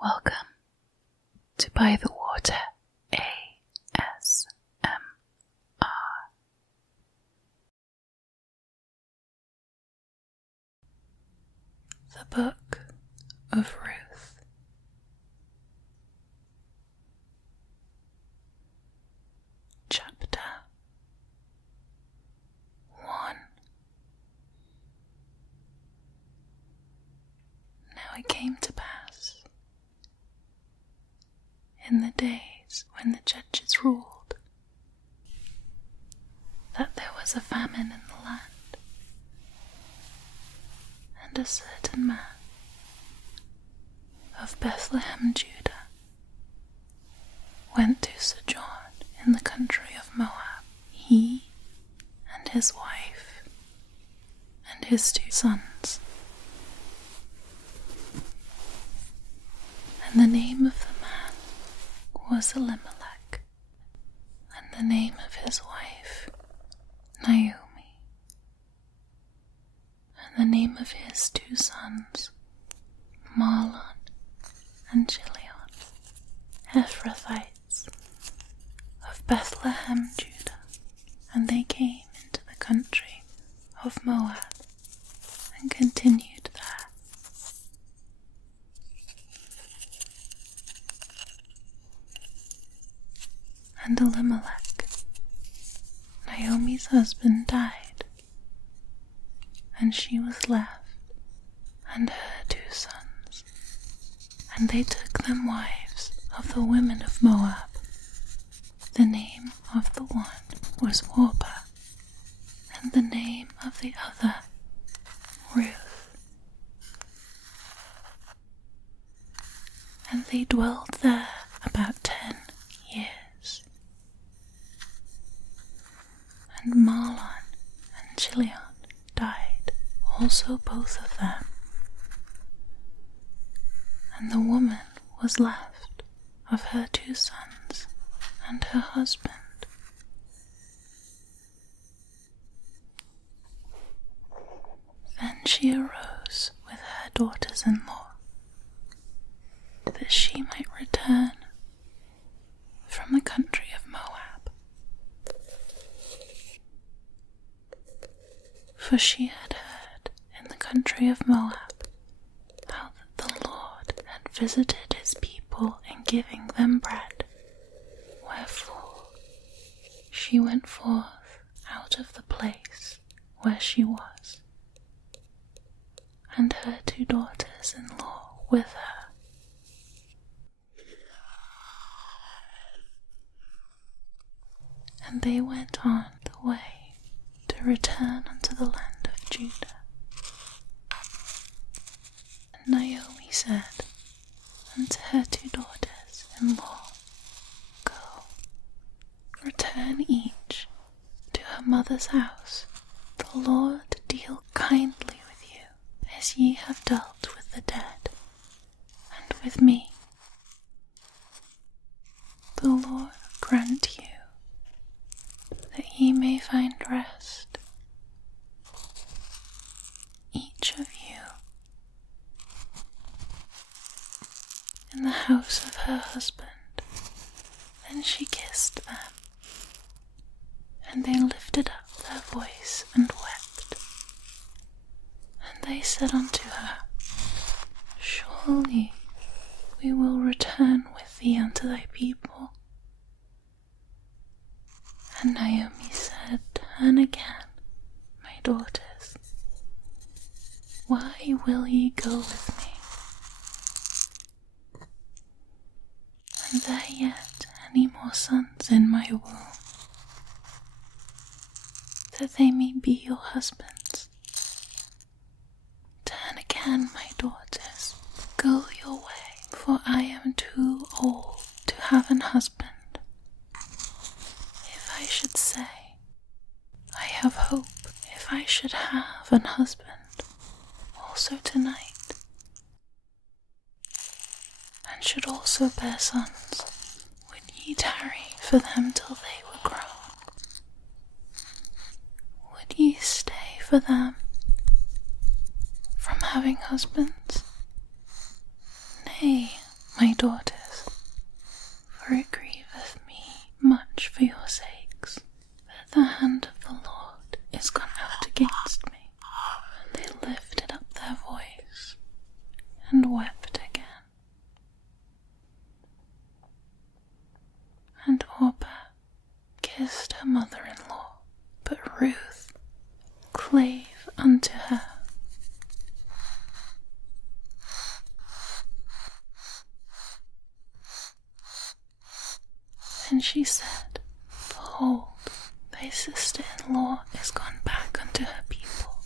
Welcome to By the Water ASMR. The Book of Ruth. Chapter 1. Now it came to pass, in the days when the judges ruled, that there was a famine in the land, and a certain man of Bethlehem, Judah, went to sojourn in the country of Moab, he and his wife and his 2 sons. And the name of the man was Elimelech, and the name of his wife Naomi, and the name of his 2 sons Mahlon and Chilion, Ephrathites of Bethlehem, Judah. And they came into the country of Moab and continued there. And Elimelech, Naomi's husband, died, and she was left, and her 2 sons. And they took them wives of the women of Moab. The name of the one was Orpah, and the name of the other Ruth. And they dwelled there about 10 years. And Mahlon and Chilion died, also both of them. And the woman was left of her 2 sons and her husband. Then she arose with her daughters-in-law, that she might return from the country of Moab. For she had heard in the country of Moab how that the Lord had visited his people in giving them bread. Wherefore she went forth out of the place where she was, and her 2 daughters-in-law with her. And they went on the way to return unto the land of Judah. And Naomi said unto her 2 daughters-in-law, Go, return each to her mother's house. The Lord deal kindly with you, as ye have dealt with the dead, and with me. The Lord grant you that ye may find rest, each of you, in the house of her husband. Then she kissed them, and they lifted up their voice and wept. And they said unto her, Surely we will return with thee unto thy people. And Naomi said, Turn again, my daughters. Why will ye go with me? And there yet any more sons in my womb, that they may be your husbands. Turn again, my daughters, go your way, for I am too old to have an husband. If I should say, I have hope, if I should have an husband also tonight, and should also bear sons, would ye tarry for them till they were grown? Would ye stay for them from having husbands? Nay, daughters, for it grieveth me much for your sakes, that the hand of the Lord is gone out against me. And they lifted up their voice and wept again. And Orpah kissed her mother-in-law, but Ruth clave unto her. And she said, Behold, thy sister-in-law is gone back unto her people.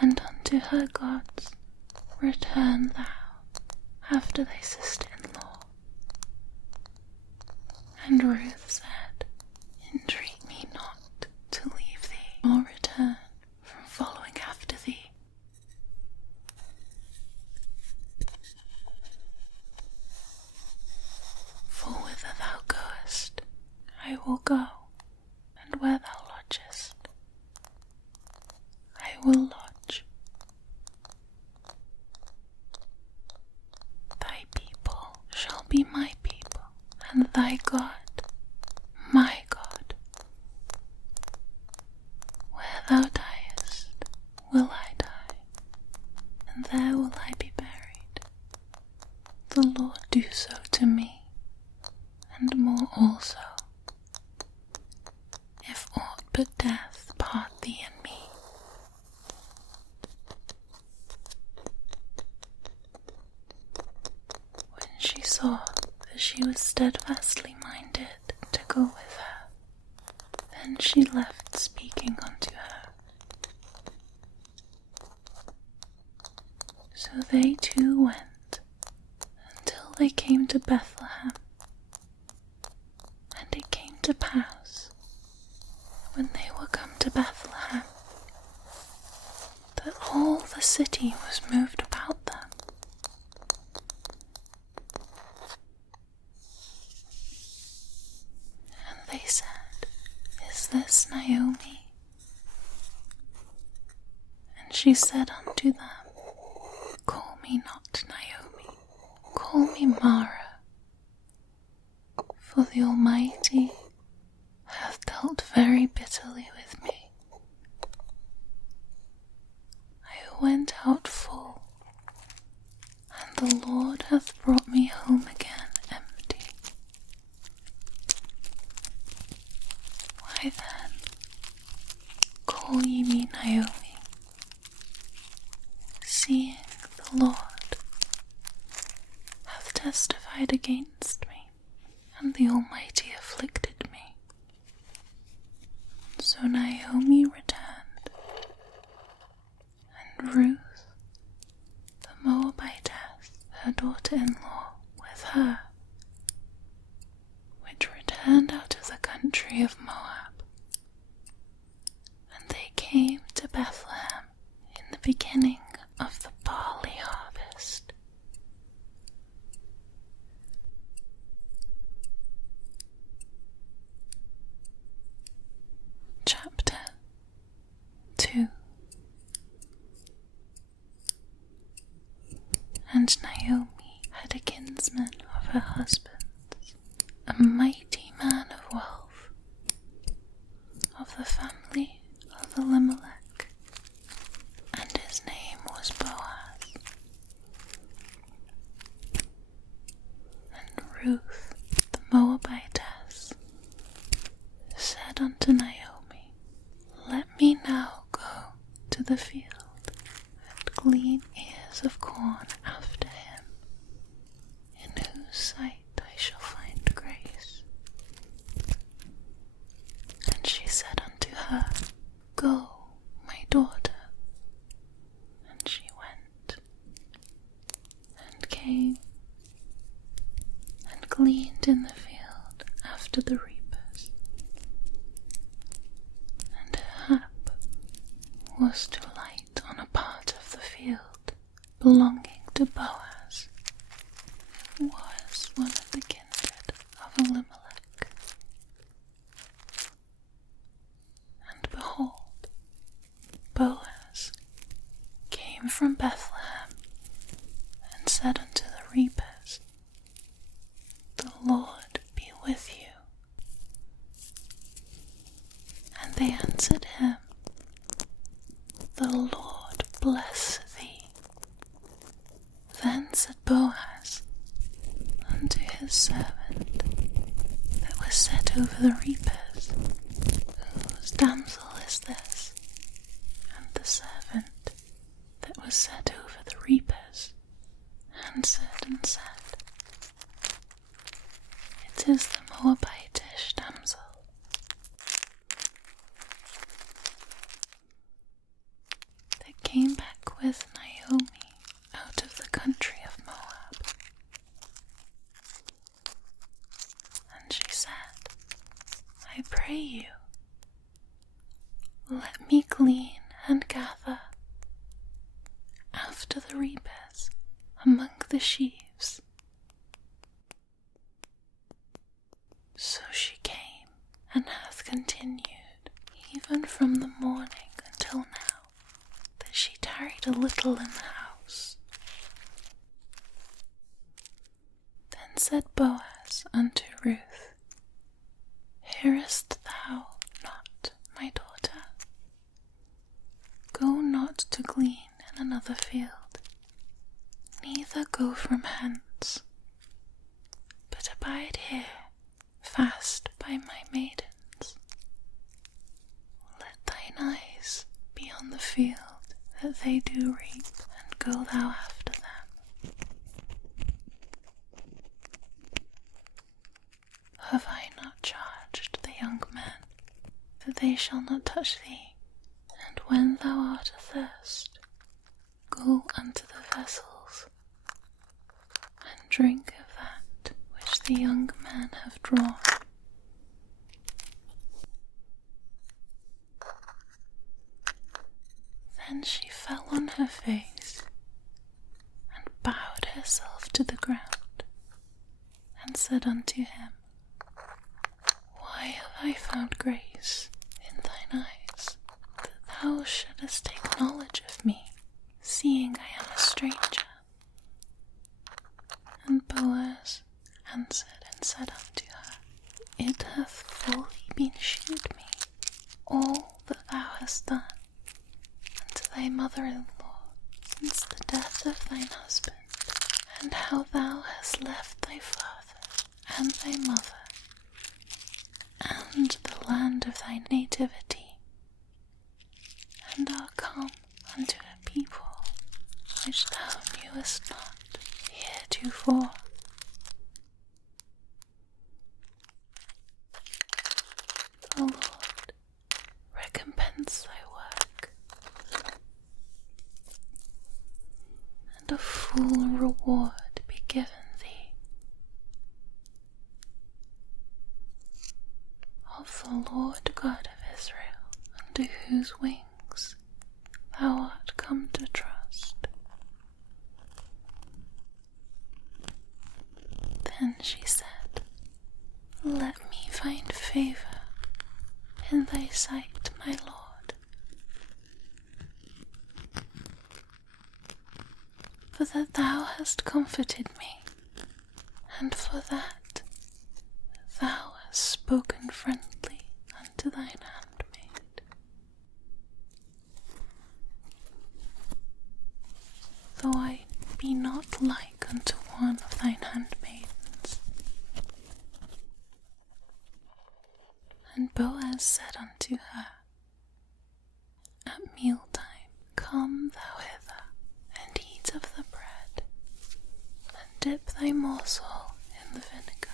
And unto her gods return thou after thy sister-in-law. And Ruth said, Entreat me not to leave thee, nor return from following after thee. For whither thou goest, I will go, and where thou lodgest, I will lodge. Thy people shall be my people, and thy God my God. Where thou diest, will I die, and there will I be buried. The Lord do so to me, and more also, if aught but death part thee and me. When she saw that she was steadfastly minded to go with her, then she left speaking unto her. So they two went until they came to Bethlehem. And it came to pass, when they were come to Bethlehem, that all the city was moved about them. And they said, Is this Naomi? And she said unto them, Call me not Naomi, call me Mara. For the Almighty hath dealt very bitterly with me. I went out full, and the Lord hath brought me home again empty. Why then call ye me Naomi, seeing the Lord hath testified against me, and the Almighty afflicted me? So Naomi returned, and Ruth, the Moabitess, her daughter-in-law, with her, which returned out of the country of Moab. And they came to Bethlehem in the beginning of the barley harvest. Chapter 2. And Naomi had a kinsman of her husband's, a mighty man of wealth, of the family of Elimelech, and his name was Boaz. And Ruth the Moabitess said unto Naomi, Let me now go to the field, and glean ears of corn after him, in whose sight I shall find grace. And she said unto her, Go, my daughter. And she went, and came, and gleaned in the field after the reapers. And her hap was to light on a part of the field belonging to Boaz, who was one of the kindred of Elimelech. And behold, Boaz from Bethlehem, and said unto the reapers, The Lord be with you. And they answered him, The Lord bless thee. Then said Boaz unto his servant that was set over the reapers, Whose damsel is this? And the servant that was set over the reapers answered and said, It is the Moabitish damsel. That came back with Naomi out of the country of Moab. And she said, I pray you, let me glean and gather after the reapers among the sheaves. So she came and hath continued even from the morning until now, that she tarried a little in the house. Then said Boaz unto Ruth, Hearest thou not, my daughter? Go not to glean in another field, neither go from hence, but abide here, fast by my maidens. Let thine eyes be on the field that they do reap, and go thou after them. Have I not charged the young men that they shall not touch thee? And when thou art athirst, go unto the vessels, and drink of that which the young men have drawn. Then she fell on her face, and bowed herself to the ground, and said unto him, Why have I found grace in thine eyes, that thou shouldest take knowledge of me, seeing I am a stranger? And Boaz answered and said unto her, It hath fully been shewed me all that thou hast done unto thy mother-in-law since the death of thine husband, and how thou hast left thy father and thy mother, and the land of thy nativity, and art come unto a people which thou knewest not heretofore. The Lord recompense thy work, and a full reward be given thee. Of the Lord God of Israel, under whose wings thou art come to trust. Then she said, Let me find favor in thy sight, my Lord. For that thou hast comforted me, and for that thou hast spoken friendly unto thine handmaid. Though I be not like unto one of thine handmaidens. And Boaz said unto her, At mealtime come thou hither, and eat of the bread, and dip thy morsel in the vinegar.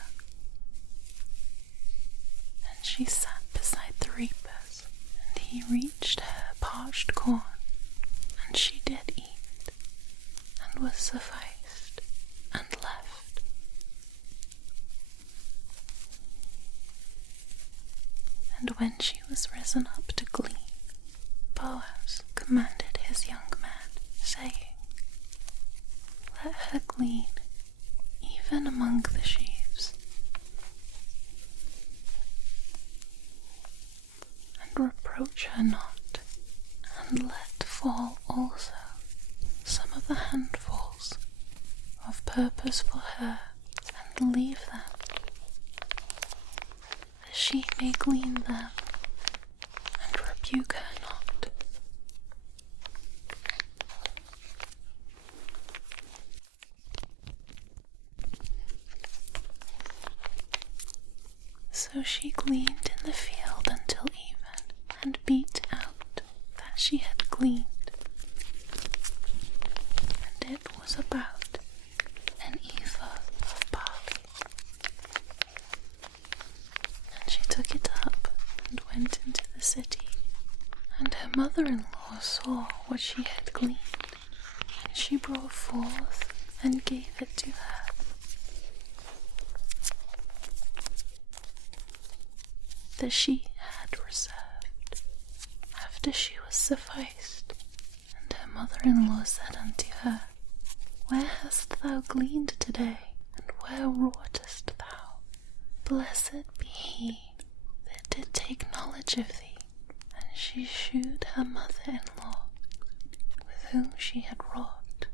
And she sat beside the reapers, and he reached her parched corn, and she did eat, and was sufficed, and left. And when she was risen up to glean, Boaz commanded his young man, saying, Let her glean even among the sheaves, and reproach her not, and let fall also the handfuls of purpose for her and leave them, that she may glean them and rebuke her not. So she gleaned in the field until even, and beat out that she had gleaned, and it was about an ephah of barley. And she took it up and went into the city, and her mother-in-law saw what she had gleaned, and she brought forth and gave it to her. That she had reserved after she was sufficed. And her mother-in-law said unto her, Where hast thou gleaned today, and where wroughtest thou? Blessed be he that did take knowledge of thee. And she shewed her mother-in-law with whom she had wrought,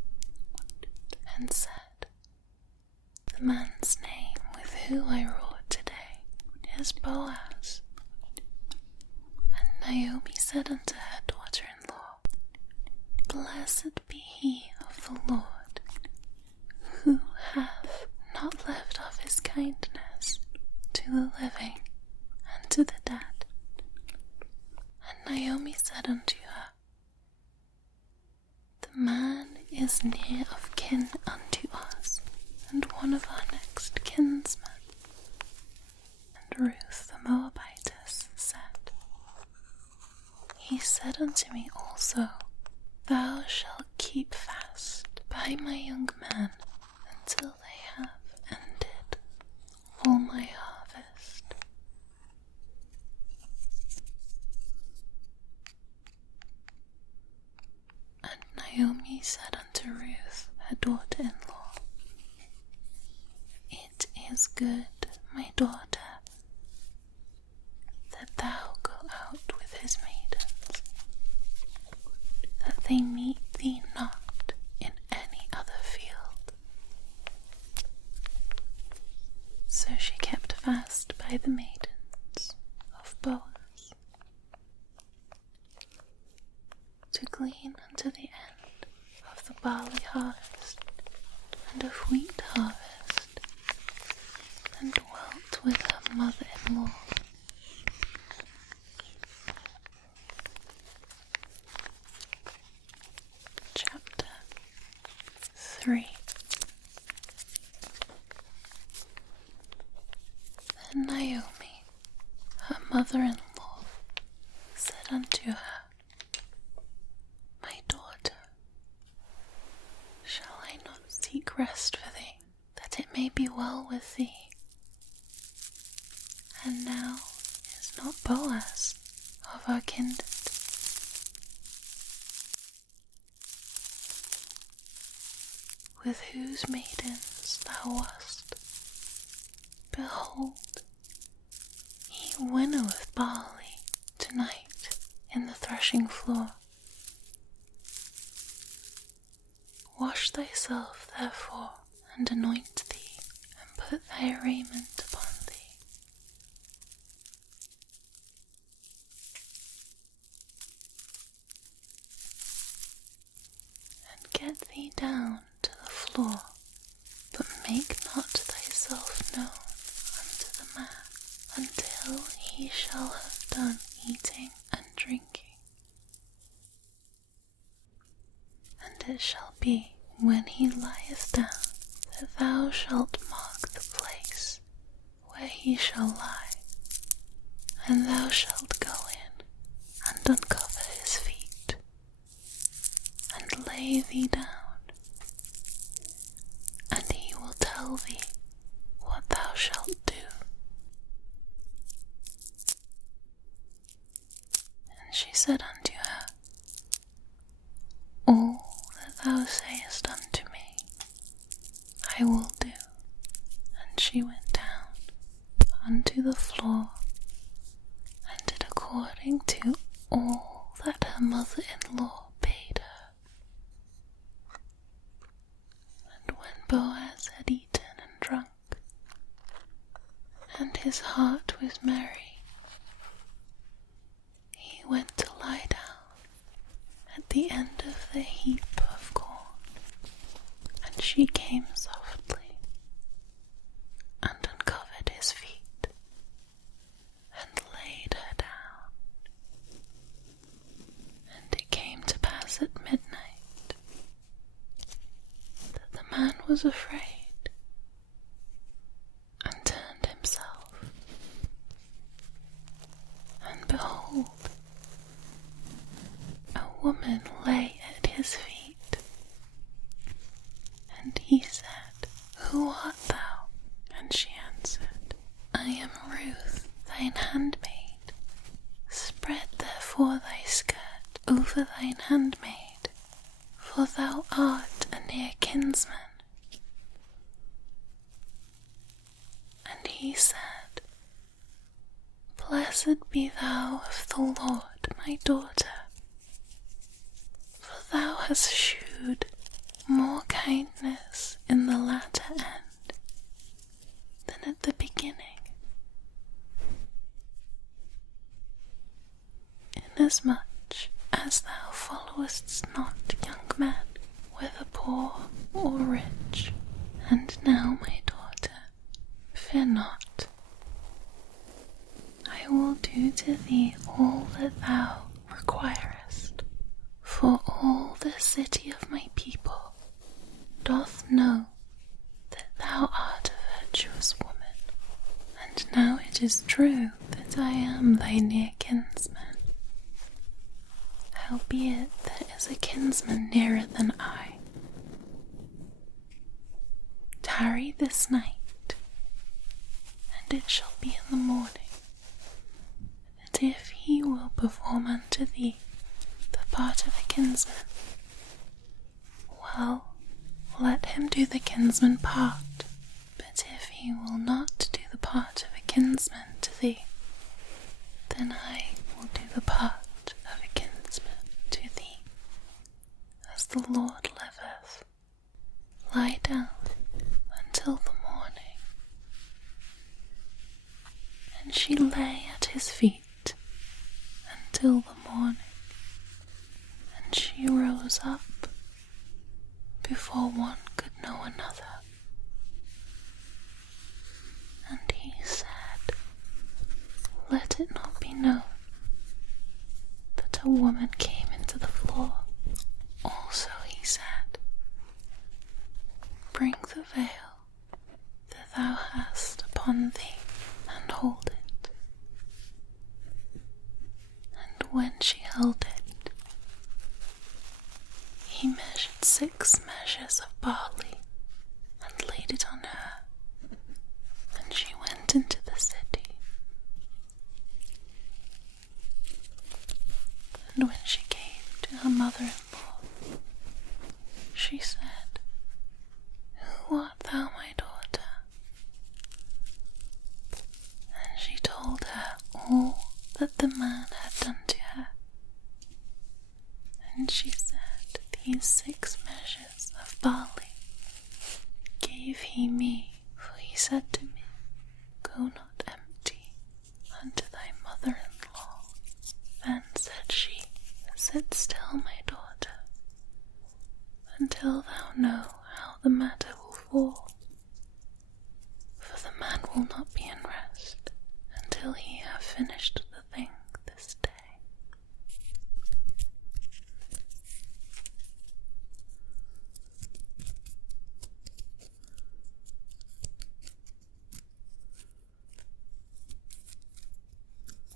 and said, The man's name with whom I wrought today is Boaz. And Naomi said unto her daughter-in-law, Blessed be he of the Lord, who hath not left off his kindness to the living and to the dead. And Naomi said unto her, The man is near of kin unto us, and one of our next kinsmen. And Ruth the Moabitess said, He said unto me also, Thou shalt keep fast by my young men until they have ended all my harvest. And Naomi said unto Ruth, her daughter-in-law, It is good, my daughter, that thou go out with his maidens, that they meet thee not in any other field. So she kept fast by the maidens of Boaz, to glean unto the end of the barley harvest and of wheat harvest, and dwelt with her mother-in-law. Chapter 3. Then Naomi, her mother-in-law, said unto her, My daughter, shall I not seek rest for thee, that it may be well with thee? And now is not Boaz of our kindred, with whose maidens thou wast? Behold, he winnoweth barley tonight in the threshing floor. Wash thyself therefore, and anoint thee, and put thy raiment upon thee. And get thee down to the floor, but make not thyself known unto the man, until he shall have done eating and drinking. And it shall be, when he lieth down, that thou shalt mark the place where he shall lie, and thou shalt go in and uncover his feet, and lay thee down, and he will tell thee what thou shalt do. And she said unto her, All that thou sayest unto me, I will do. And she went down unto the floor, and did according to all that her mother-in-law bade her. his heart was merry, he went to lie down at the end of the heap of corn, and she came softly and uncovered his feet and laid her down. And it came to pass at midnight that the man was afraid and turned himself, and behold, a woman lay at his feet. And he said, Who art thou? And she answered, I am Ruth, thine handmaid. Spread therefore thy skirt over thine handmaid, for thou art a near kinsman. And he said, Blessed be thou of the Lord, my daughter, for thou hast shewed more kindness in the latter end than at the beginning, inasmuch as thou followest not young men, whether poor or rich. And now, my daughter, fear not. I will do to thee all that thou requirest, for all the city of my people doth know that thou art a virtuous woman. And now it is true that I am thy near kinsman. Howbeit there is a kinsman nearer than I. Tarry this night, and it shall be in the morning, that if he will perform unto thee the part of a kinsman, well, let him do the kinsman part. But if he will not do the part of a kinsman to thee, then I will do the part of a kinsman to thee. As the Lord liveth, lie down until the morning. And she lay at his feet until the morning, and she rose up before one could know another. And he said, Let it not be known that a woman came into the floor. Also he said, Bring the veil that thou hast upon thee, and hold it. And when she held it, he measured 6 measures of barley, and laid it on her, and she went into the city. And when she came to her mother-in-law, she said, Who art thou, my daughter? And she told her all that the man had done to her. And she said, These 6 measures of barley gave he me, for he said to me, Go not empty unto thy mother-in-law. Then said she, Sit still, my daughter, until thou know how the matter will fall. For the man will not be in rest until he have finished the thing this day.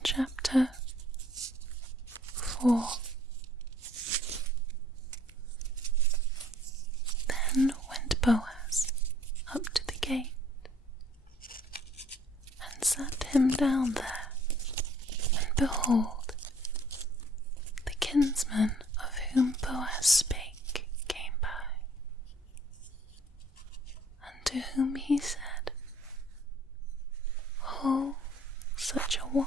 Chapter 4. Then went Boaz up to the gate, and sat him down there, and behold, the kinsman of whom Boaz spake came by, and to whom he said, Oh, such a one,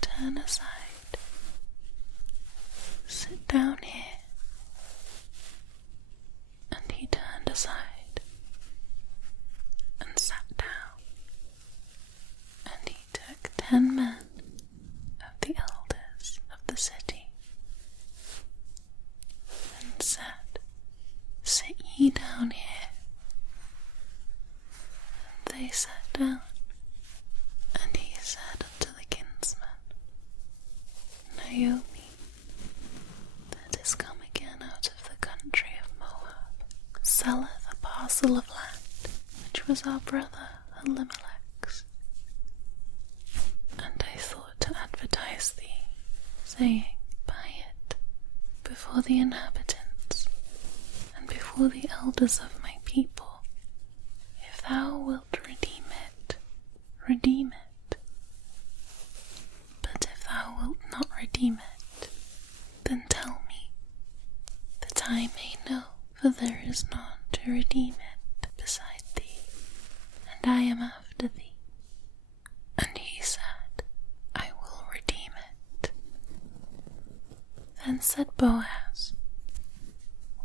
turn aside, sit down here. And he turned aside and sat down. the city, and said, Sit ye down here. And they sat down, and he said unto the kinsman, Naomi, that is come again out of the country of Moab, selleth a parcel of land, which was our brother Elimelech's. And I thought to advertise thee, saying, Buy it before the inhabitants, and before the elders of my people. If thou wilt redeem it, redeem it. But if thou wilt not redeem it, then tell me, that I may know, for there is none to redeem it beside thee, and I am after thee. And he said, I will redeem it. Then said Boaz,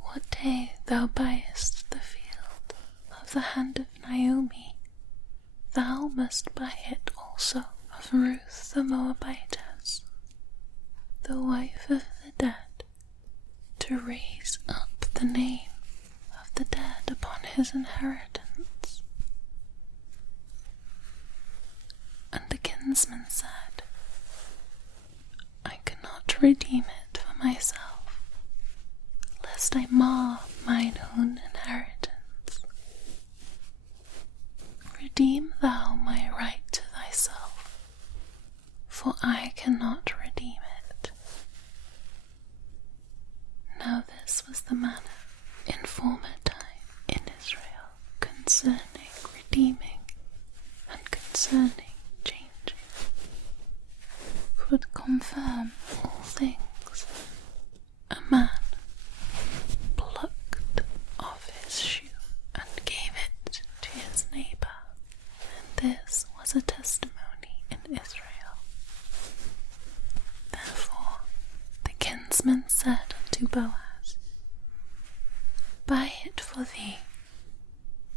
What day thou buyest the field of the hand of Naomi, thou must buy it also of Ruth the Moabitess, the wife of the dead, to raise up the name of the dead upon his inheritance. And the kinsman said, I cannot redeem it for myself, lest I mar mine own inheritance. Redeem thou my right to thyself, for I cannot redeem it. Now this was the manner in former time in Israel concerning redeeming and concerning changing. For to confirm all things, a man plucked off his shoe and gave it to his neighbor, and this was a testimony in Israel. Therefore the kinsman said unto Boaz, Buy it for thee.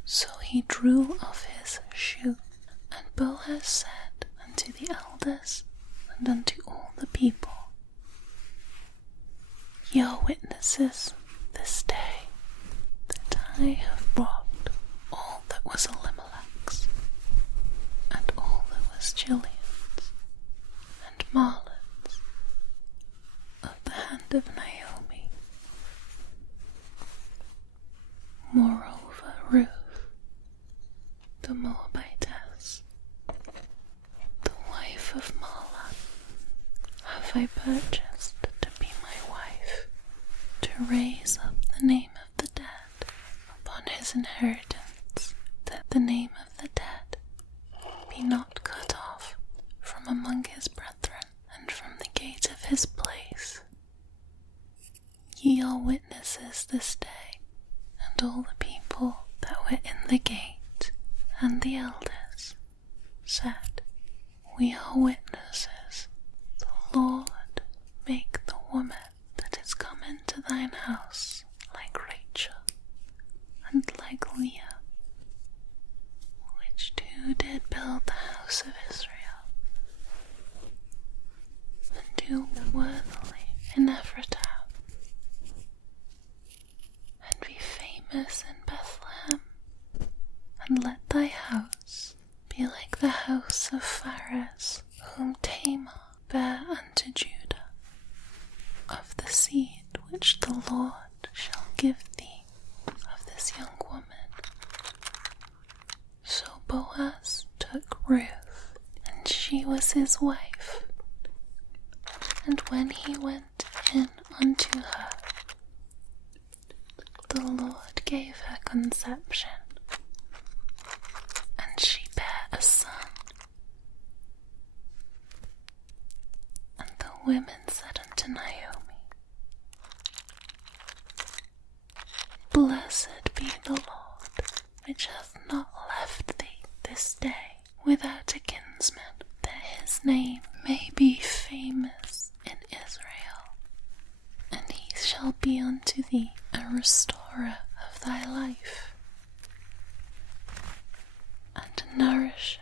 So he drew off his shoe, and Boaz said unto the elders and unto all the people, Ye are witnesses this day that I have brought all that was Elimelech's, and all that was Chilion's, and Mahlon's, of the hand of Naomi. Moreover, Ruth, the Moabitess, the wife of Mahlon, have I purchased to be my wife, to raise up the name of the dead upon his inheritance, that the name of the dead be not cut off from among his brethren, and from the gate of his place. Ye are witnesses this day, and all the people that were in the gate, and the elders, said, We are witnesses. The Lord make the woman that is come into thine house like Rachel, and like Leah, which two did build the house of Israel, and do worthily in Ephraim, and be famous in Bethlehem, and let thy house be like the house of Phares, whom Tamar bare unto Judah, of the seed which the Lord shall give thee of this young woman. So Boaz took Ruth, and she was his wife. And when he went in unto her, the Lord gave her conception, and she bare a son. And the women said unto Naomi, Blessed be the Lord, which hath not left thee this day without a kinsman, that his name may be famous in Israel, and he shall be unto thee a restorer of thy life, and a nourisher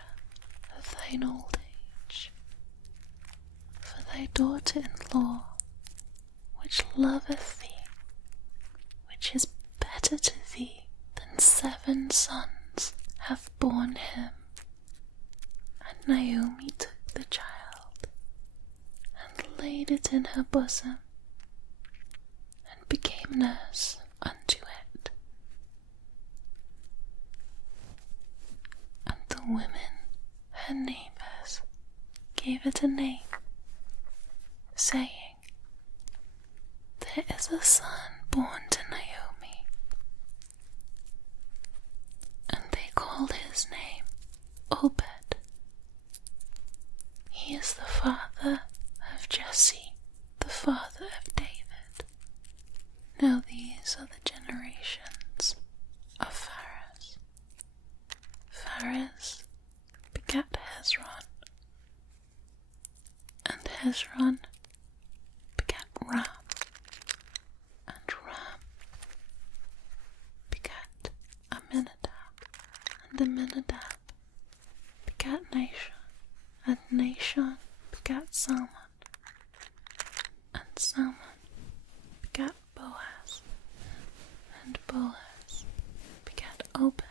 of thine old age. For thy daughter-in-law, which loveth thee, which is better to thee than 7 sons, hath borne him. And Naomi took the child, and laid it in her bosom, and became nurse unto it. And the women, her neighbours, gave it a name, saying, There is a son born to Naomi. And they called his name Obed. He is the father of Jesse, the father of David. Now these are the generations of Phares. Phares begat Hezron, and Hezron begat Ram, and Ram begat Amminadab, and Amminadab begat Nahshon, and Nahshon begat Salmon, and Salmon begat Boaz, and Boaz begat Obed,